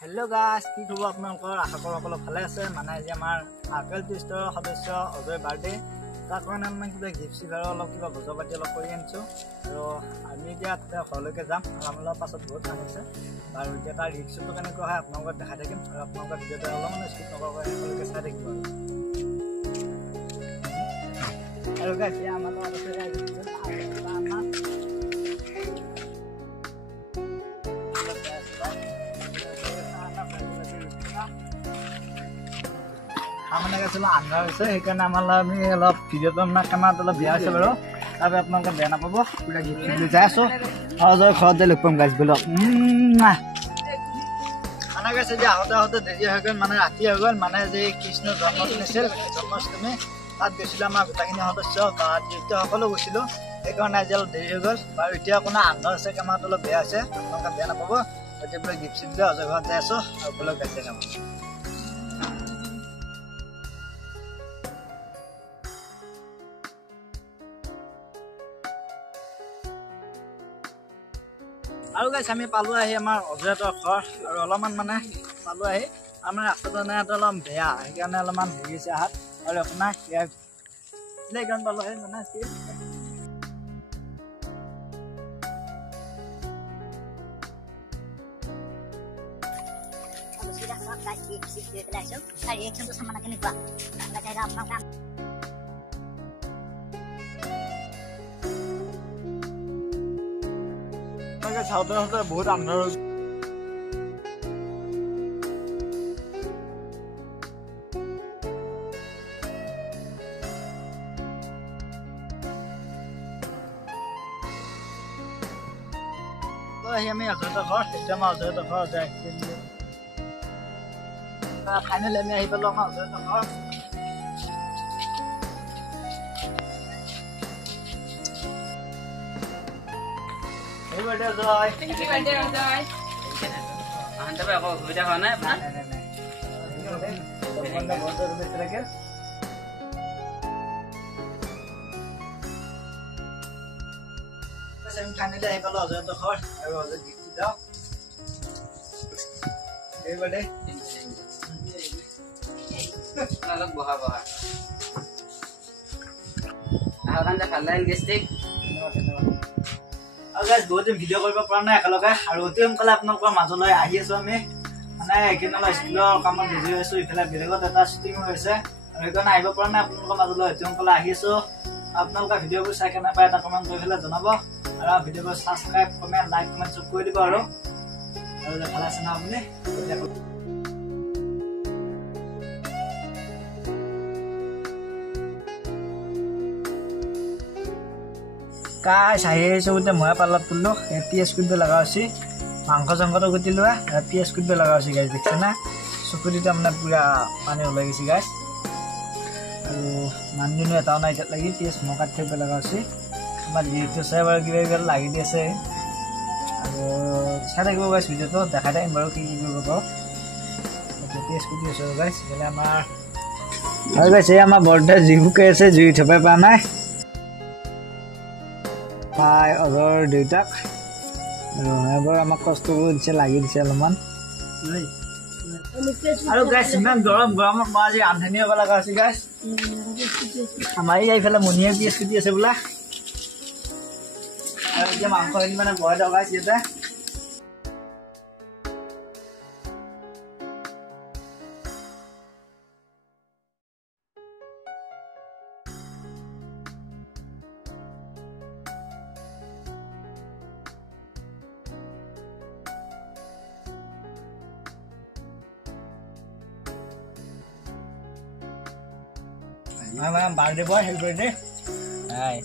Hello guys কি খবৰ আপোনালোকৰ আশা কৰো সকলো ভালে আছে মানে আজি আমাৰ আকেল টিষ্টৰ সদস্য অজয় বাৰ্থডে তাৰ কাৰণে আমি কিবা গিফট সিভাৰ অলপ কিবা বজাৰ পাতি অলপ কৰি আনিছো আৰু আমি এতিয়া ঘৰলৈকে যাম আমাৰ পাছত বহুত কাম আছে আৰু এতিয়া তাৰ ৰিক্সটো কেনেকৈ হয় আপোনালোকক দেখাই থাকিম আৰু আপোনালোকৰ ভিডিঅ'টো অলপমান স্কিপ নকৰাকৈ সকলোকে চাই থাকিব আৰু গাইস আমাৰ লগত আছে আমানে গেছিল আন্ধাৰ হৈছে সেইকাৰণে আমি অলপ ভিডিঅ'টো আমাৰ কেমেৰাটো অলপ বেয়া হৈছে বাৰু তাৰপৰা আপোনালোকে বেয়া নাপাব পুৰা গিফ্ট লৈ যাই আছো অজয় ঘৰত লগ পাম গাইছ বোলক খানা গাইছে যে আহোঁতে দেৰি হৈ গ'ল মানে ৰাতি হৈ গ'ল মানে যে কৃষ্ণৰ জন্মদিন আছিল জন্মাষ্টমী তাত গৈছিলোঁ আমাৰ গোটেইখিনি সদস্য বা দেউতা সকলো গৈছিলোঁ সেইকাৰণে আজি অলপ দেৰি হৈ গ'ল বাৰু এতিয়া আপোনাৰ আন্ধাৰ হৈছে কেমেৰাটো অলপ বেয়া হৈছে আপোনালোকে বেয়া নাপাব এতিয়া বোলে গিফ্ট চিফ্ট লৈ অজয় ঘৰত যাই আছো আৰু বোলক গাইছে যাম আৰু গাইছ আমি পালো আহি আমাৰ অজয়তৰ ঘৰ আৰু অলপমান মানে পালো আহি আমাৰ ৰাস্তাটো অলপ বেয়া সেইকাৰণে অলপমান হেৰি হৈছে আহাত আৰু আপোনাৰ ইয়াৰ পালো আহি মানে চাওঁতে বহুত আন্ধাৰ আমি অজয়তৰ ঘৰ এতিয়া আমাৰ অজয়তৰ ঘৰ ফাইনেলি আমি আহি পালো আমাৰ অজয়তৰ ঘৰ Happy birthday, Joy. Happy birthday, Joy. Anda apa kau sudah mana? Finally, I follow the horse. I was a gift down. Happy birthday. Nalog buha. Akan dah kalah gestik. আৰু গাইস বহুত দিন video' কৰিব পৰা নাই একেলগে আৰু অতি সোনকালে আপোনালোকৰ মাজলৈ আহি আছো আমি মানে এইকেইদিনলৈ স্কুলৰ কামত বিজি হৈছো ইফালে বেলেগত এটা শ্বুটিং হৈছে আৰু সেইকাৰণে আহিব পৰা নাই আপোনালোকৰ মাজলৈ অতি সোনকালে আহি আছো আপোনালোকে ভিডিঅ'বোৰ চাই কেনে পায় এটা কমেণ্ট কৰি পেলাই জনাব আৰু ভিডিঅ'বোৰ ছাবস্ক্ৰাইব কমেণ্ট লাইক কমেণ্ট চব কৰি দিব আৰু ভালে আছে না আপুনি Guys, saya sudah mau palat dulu. PS kudu laga sih. Mangkok sangkot aku tilu PS kudu laga sih guys. Diksana. Syukur itu mana pula mana lagi sih guys. Mandi nih tahu naik lagi PS mau kaca laga sih. Mandi itu saya baru lagi dia sih. Saya lagi guys video tuh. Dah ada yang baru kiki baru. PS kudu so guys. Jadi ama. Guys saya ama border jibu kayak jibu coba panai. Hai অজৰ দেউতাক এবাৰ আমাক কষ্ট কৰিছে লাগি দিছে অলপমান আৰু guys ইমান গৰমত মই আজি আন্ধেনি হ'ব লগা আছে গাইস আমাৰ এইফালে মনিয়ে পিএস কুটি আছে বোলা আৰু যে মাংস মানে বয় দগাই দিছে birthday boy, happy birthday. Hai.